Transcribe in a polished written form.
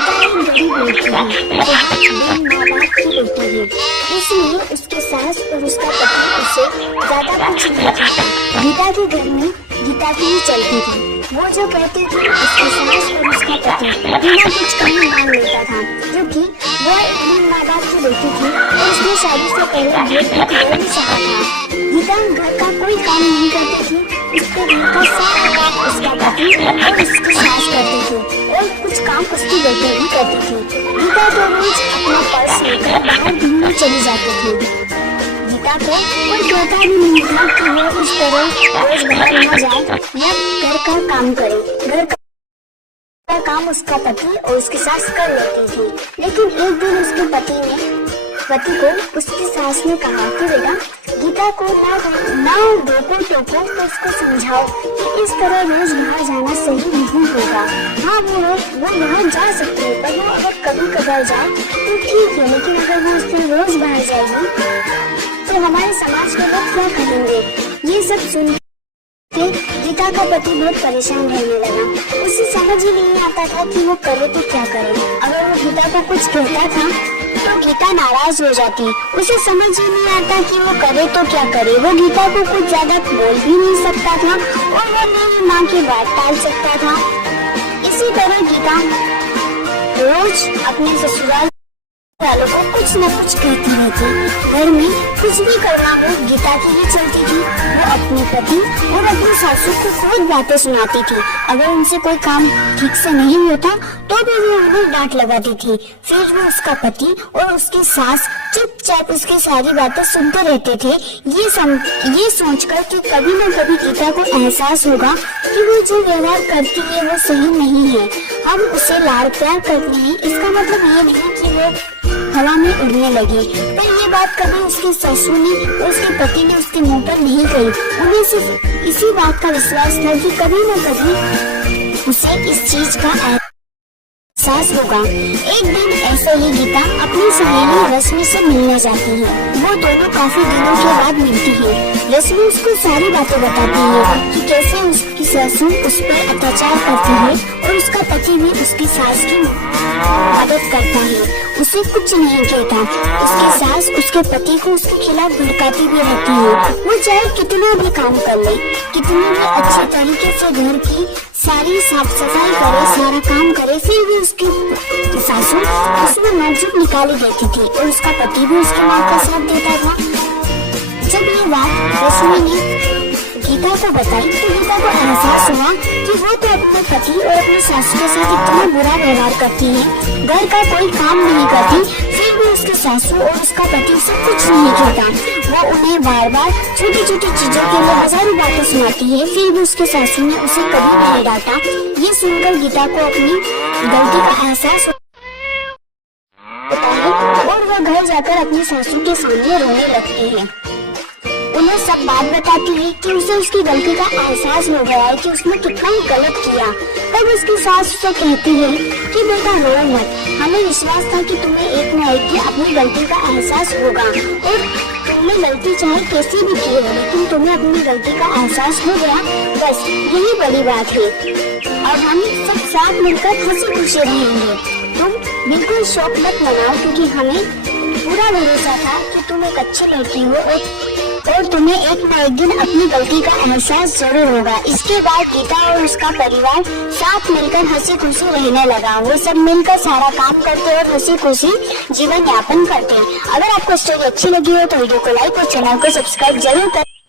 गीता एक गरीब लड़की है, बिन माँ बाप की बेटी है, इसलिए उसके सास और उसका पति उसे ज्यादा कुछ नहीं कहते। गीता के घर में गीता की ही चलती थी। वो जो कहती थी उसकी सास और उसका पति बिना कुछ कहे मान लेता था, क्योंकि वो एक बिन माँ बाप की बेटी थी और उसने शादी से पहले भेदभाव नहीं सहा था। गीता घर का कोई काम नहीं करती थी, उसके घर का सारा काम उसका पति और उसकी सास करती थी और कुछ काम उसकी बेटी भी करती थी। गीता तो रोज अपना पर्स लेकर बाहर घूमने चली जाती थी। गीता को कोई कहता भी नहीं था कि वो इस तरह रोज बाहर न जाए या घर का काम करे। घर का काम उसका पति और उसकी सास कर लेती थी, लेकिन एक दिन उसके पति को उसकी सास ने कहा कि बेटा गीता को ना रोको टोको तो उसको समझाओ कि इस तरह रोज बाहर जाना सही नहीं होगा। हाँ वो बाहर जा सकती है, पर वो अगर कभी कभार जाए तो ठीक है, लेकिन अगर वो उससे रोज बाहर जाएगी तो हमारे समाज के लोग क्या कहेंगे। ये सब सुन के गीता का पति बहुत परेशान रहने लगा। उसे समझ ही नहीं आता था कि वो करे तो क्या करे। अगर वो गीता को कुछ कहता था तो गीता नाराज हो जाती। उसे समझ ही नहीं आता कि वो करे तो क्या करे। वो गीता को कुछ ज्यादा बोल भी नहीं सकता था और वो नहीं माँ की बात टाल सकता था। इसी तरह गीता रोज अपने ससुराल वालों को कुछ न कुछ कहती रहती। घर में कुछ भी करना हो गीता की ही चलती थी। वो अपने पति और अपनी सासू को बहुत बातें सुनाती थी। अगर उनसे कोई काम ठीक से नहीं होता तो भी वो उन्हें डांट लगाती थी। फिर वो उसका पति और उसकी सास चुपचाप उसकी सारी बातें सुनते रहते थे, ये सोचकर कि कभी न कभी गीता को एहसास होगा कि वो जो व्यवहार करती है वो सही नहीं है। हम उसे लाड़ प्यार करते हैं, इसका मतलब ये नहीं कि वो हवा में उड़ने लगी। पर ये बात कभी उसके ससुर ने और उसके पति ने उसके मुंह पर नहीं कही। उन्हें सिर्फ इसी बात का विश्वास था कि कभी न कभी उसे इस चीज का एहसास होगा। एक दिन ऐसे ही गीता अपनी सहेली रश्मि से मिलने जाती है। वो दोनों काफी दिनों के बाद मिलती है। रश्मि उसको सारी बातें बताती है कि कैसे उसकी ससुर उस पर अत्याचार करती है और उसका पति भी उसकी सास की मदद करता है। उसे कुछ नहीं कहता। उसकी सास उसके पति को उसके खिलाफ भड़काती भी रहती है। वो चाहे कितना भी काम कर ले, कितनी भी अच्छे तरीके से घर की सारी साफ सफाई करे, सारा काम करे, फिर भी उसकी सासू उसमें नोकझोंक निकाली देती थी और उसका पति भी उसकी माँ का साथ देता था। जब ये बात रश्मि ने गीता को बताई तो गीता को एहसास हुआ कि वो तो अपने पति और अपनी सासू के साथ इतना बुरा व्यवहार करती है, घर का कोई काम नहीं करती, फिर भी उसके सासू और उसका पति उसे कुछ नहीं कहता। वो उन्हें बार बार छोटी छोटी चीजों के लिए हजारों बातें सुनाती है, फिर भी उसके सासू ने उसे कभी नहीं डांटा। ये सुनकर गीता को अपनी गलती का एहसास होता है और वह घर जाकर अपनी सासू के सामने रोने लगती है। उन्हें सब बात बताती है कि उसे उसकी गलती का एहसास हो गया है कि उसने कितना ही गलत किया। तब उसकी सास उसे कहती है कि बेटा रो मत, हमें विश्वास था कि तुम्हें एक न एक दिन अपनी गलती का एहसास होगा और तुमने गलती चाहे कैसी भी की हो, लेकिन तुम्हें अपनी गलती का एहसास हो गया, बस यही बड़ी बात है। और हम सब साथ मिलकर हंसी खुशी रहेंगे। तुम बिल्कुल शौक मत मनाओ, क्योंकि हमें पूरा भरोसा था कि तुम एक अच्छी लड़की हो और तुम्हें एक न एक दिन अपनी गलती का एहसास जरूर होगा। इसके बाद गीता और उसका परिवार साथ मिलकर हंसी खुशी रहने लगा। वो सब मिलकर सारा काम करते और हंसी खुशी जीवन यापन करते। अगर आपको स्टोरी अच्छी लगी हो तो वीडियो को लाइक और चैनल को सब्सक्राइब जरूर करें।